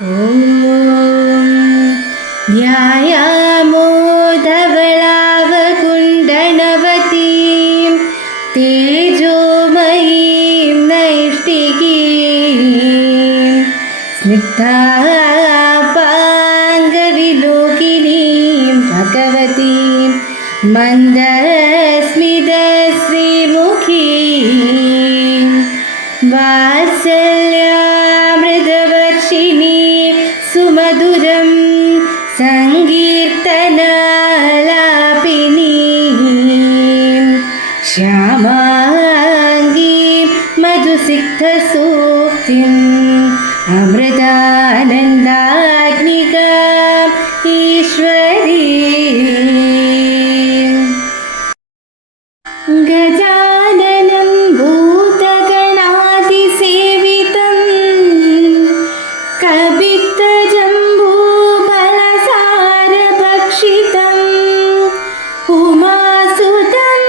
ഓം ധ്യായാമോ ധവളാവകുണ്ഡനവതീം തേജോമയീം നൈഷ്ഠികീം സ്നിഗ്ധാപാംഗവിലോകിനീം ഭഗവതീം മന്ദസ്മിതശ്രീമുഖീം വാത്സല്യാമൃതവർഷിണീം സുമധുരം സങ്കീർത്തനാലാപിനീം ശ്യാമാംഗീം മധുസിക്തസൂക്തിം അമൃതാനന്ദാഗ്നികാം ഈശ്വരീം ഗജാനനം ഭൂതഗണാതിസേവിതം കപിത്തജംബൂഫലസാരഭക്ഷിതം ഉമാസുതം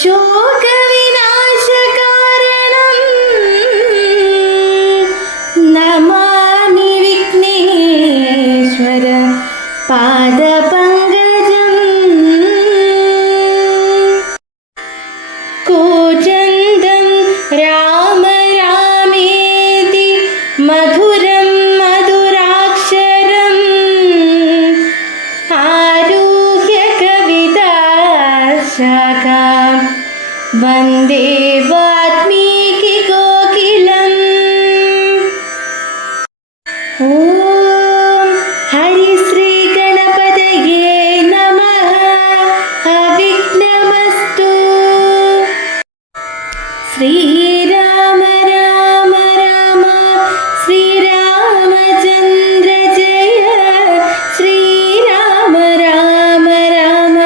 ശോകവിനാശകാരണം നമാമി വിഘ്നേശ്വര പാദപങ്കജം കൂജന്തം രാമ രാമേതി മധുരം മധുരാക്ഷരം ആരുഹ്യ കവിതാശാഖാം വന്ദേ വാൽമീകി കോകിലം. ഓം ഹരിശ്രീ ഗണപതയേ നമഃ. അവിഘ്നമസ്തു. ശ്രീരാമ രാമ രാമ ശ്രീരാമചന്ദ്ര ജയ. ശ്രീരാമ രാമ രാമ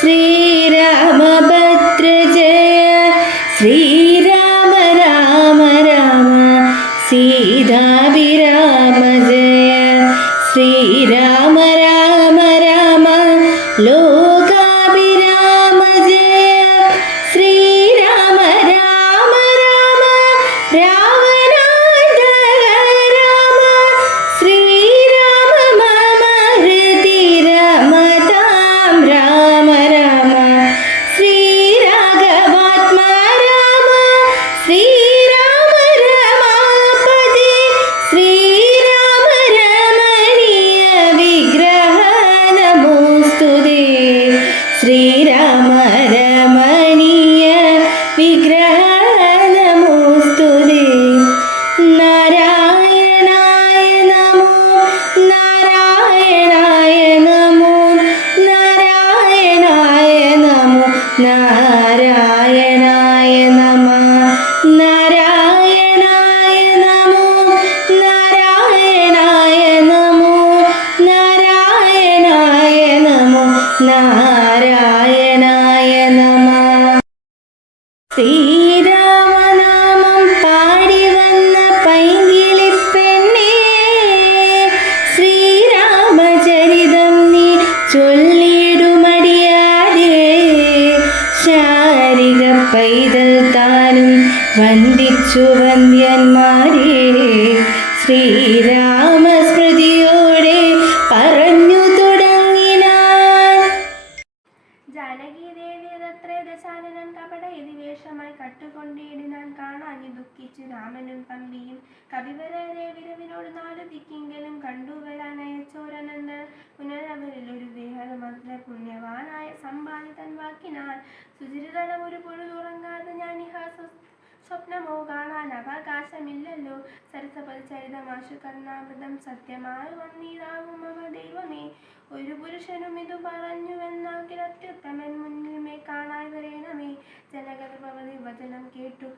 ശ്രീരാമഭദ്ര ജയ. ശ്രീരാമ രാമ രാമ സീതാഭിരാമ ജയ. ശ്രീരാമ രാമ രാമ ലോകാഭിരാമ ജയ. ശ്രീരാമ രാമ രാമ രാവണാന്തക രാമ. ശ്രീരാമ മമ ഹൃദി രമതാം രാമ രാമ. ശ്രീരാഘവാത്മാ രാമ. ശ്രീരാമ രമാപതി. ശ്രീരാമ രമണീയ വിഗ്രഹ നമോസ്തുതേ. ശ്രീരാമ രമണീയ വിഗ്രഹ നമോസ്തുതേ. നാരായണായ നമോ നാരായണായ നമോ നാരായണായ നമോ നാരായണായ നമഃ. നാരായണായ നമോ നാരായണായ നമോ നാരായണായ നമോ നാരായണായ നമഃ. ശ്രീരാമനാമം പാടി വന്ന പൈങ്കിളിപ്പെണ്ണേ, ശ്രീരാമചരിതം നീ ചൊല്ലിടുമടിയാതെ. ശാരിക പൈതൽ താനും വന്ദിച്ചു വന്ദ്യന്മാരെ. ശ്രീരാമസ്മൃതിയോടെ പറഞ്ഞു തുടങ്ങിനാൻ. ജാനകീദേവിയതത്രേ ദശാനനൻ കപട ഇതിവേഷമായി കട്ടുകൊണ്ടിടിനാൻ കാണാഞ്ഞു ദുഃഖിച്ചു രാമനും തമ്പിയും. കവിവരരെ വിരവിനോട് നാലു ദിക്കിങ്കലും കണ്ടുവരാനയച്ചോരനന്ദൻ. പുനരവരിൽ ഒരു ദേഹമത്ര പുണ്യവാനായ സമ്പാദി തൻ വാക്കിനാൽ. സുചരിതലം ഒരു പൊഴുതുറങ്ങാതെ ഞാനിഹ സ്വപ്നമോ കാണാൻ അവകാശമില്ലല്ലോ. സരസപരിചരിതമാശു കർണാമൃതം സത്യമായി വന്നീതാവും അവ ദൈവമേ. ഒരു പുരുഷനും ഇതു പറഞ്ഞുവെന്നാകിൽ അത്യുത്തമൻ മുന്നിൽ മേ കാണായി വരേണമേ. ജനകൃപവതി വചനം കേട്ടു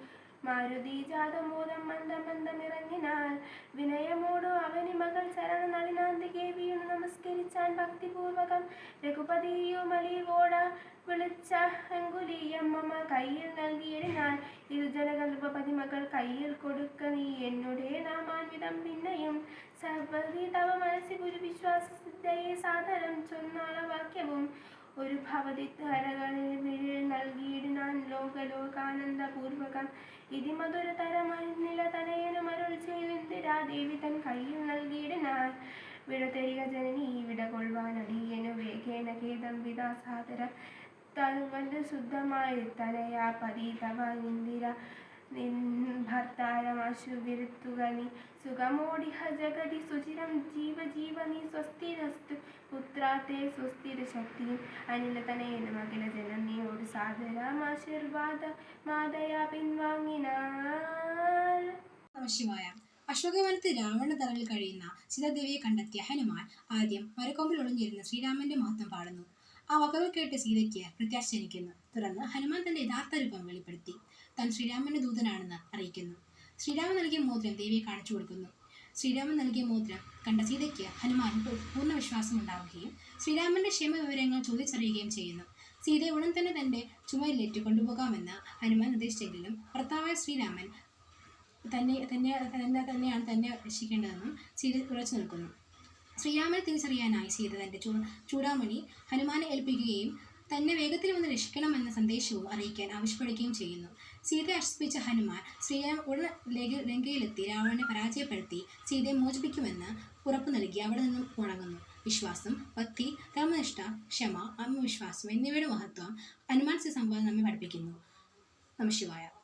മാരുതി ജാതമോദം മന്ദമന്ദമിറങ്ങിനാൽ. വിനയമോടു അവനി മകൾ ചരണ നളിനാന്തികെ വീണു നമസ്കരിച്ചാൻ ഭക്തിപൂർവകം. രഘുപതിയുമലിവോട വിളിച്ച അങ്കുലീയം മമ കയ്യിൽ നൽകിയിടിനാൻ. ഇരു ജനകൃപതി മകൾ കയ്യിൽ കൊടുക്ക നീ എന്നുടേ നാമാൻവിധം പിന്നെയും. സഹപതി തവ മനസ്സി ഗുരു വിശ്വാസസിദ്ധയെ സാദരം ചൊന്നാള വാക്യവും. ഒരു ഭവതിത്തരകളിൽ വിഴിൽ നൽകിയിടിനാൻ ലോകലോകാനന്ദപൂർവകം. ഇതി മധുരതരമായി നില തനയനും അരുൾ ചെയ്തു ഇന്ദിരാദേവി തൻ കയ്യിൽ നൽകിയിട വിട തരിക ജനനി വിട കൊള്ളുവാനടിയനു വേഗേന ഖേദം വിതാ സാദരം തനുവന്റെ ശുദ്ധമായി തനയാ പതിതവ ഇന്ദിര നിൻ ഭർത്താരമാശു വിരുത്തുക നീ സുഖമോടിഹ ജഗതി സുചിരം ജീവ നീ സ്വസ്തിരസ്തു പുത്രാത്തെ സ്വസ്തിര ശക്തിയും അനില തനയനും അഖില ജനനിയോട് സാദരമാശീർവാദ മാതയാ പിൻവാങ്ങിനാൾ. നമഃശിവായ. അശോകവനത്ത് രാവണ തറവിൽ കഴിയുന്ന സീതാദേവിയെ കണ്ടെത്തിയ ഹനുമാൻ ആദ്യം മരക്കൊമ്പിൽ ഒളിഞ്ഞിരുന്ന ശ്രീരാമന്റെ മഹത്വം പാടുന്നു. ആ വാക്കുകൾ കേട്ട് സീതയ്ക്ക് പ്രത്യാശ ജനിക്കുന്നു. തുടർന്ന് ഹനുമാൻ തന്റെ യഥാർത്ഥ രൂപം വെളിപ്പെടുത്തി താൻ ശ്രീരാമന്റെ ദൂതനാണെന്ന് അറിയിക്കുന്നു. ശ്രീരാമൻ നൽകിയ മോതിരം ദേവിയെ കാണിച്ചു കൊടുക്കുന്നു. ശ്രീരാമൻ നൽകിയ മോതിരം കണ്ട സീതയ്ക്ക് ഹനുമാൻ പൂർണ്ണ വിശ്വാസം ഉണ്ടാവുകയും ശ്രീരാമന്റെ ക്ഷേമ വിവരങ്ങൾ ചോദിച്ചറിയുകയും ചെയ്യുന്നു. സീതയെ ഉടൻ തന്നെ തന്റെ ചുമലിലേറ്റ് കൊണ്ടുപോകാമെന്ന് ഹനുമാൻ നിർദ്ദേശിച്ചെങ്കിലും ഭർത്താവായ ശ്രീരാമൻ തന്നെയാണ് തന്നെ രക്ഷിക്കേണ്ടതെന്നും സീത ഉറച്ചു നിൽക്കുന്നു. ശ്രീരാമനെ തിരിച്ചറിയാനായി സീത തന്റെ ചൂടാമണി ഹനുമാനെ ഏൽപ്പിക്കുകയും തന്നെ വേഗത്തിൽ വന്ന് രക്ഷിക്കണമെന്ന സന്ദേശവും അറിയിക്കാൻ ആവശ്യപ്പെടുകയും ചെയ്യുന്നു. സീതയെ ആശ്വസിപ്പിച്ച ഹനുമാൻ ശ്രീരാമൻ ഉടൻ ലങ്കയിലെത്തി രാവണനെ പരാജയപ്പെടുത്തി സീതയെ മോചിപ്പിക്കുമെന്ന് ഉറപ്പു നൽകി അവിടെ നിന്നും മുടങ്ങുന്നു. വിശ്വാസം, ഭക്തി, ധർമ്മനിഷ്ഠ, ക്ഷമ, ആത്മവിശ്വാസം എന്നിവയുടെ മഹത്വം ഹനുമാൻ സംവാദം നമ്മെ പഠിപ്പിക്കുന്നു. നമഃശിവായ.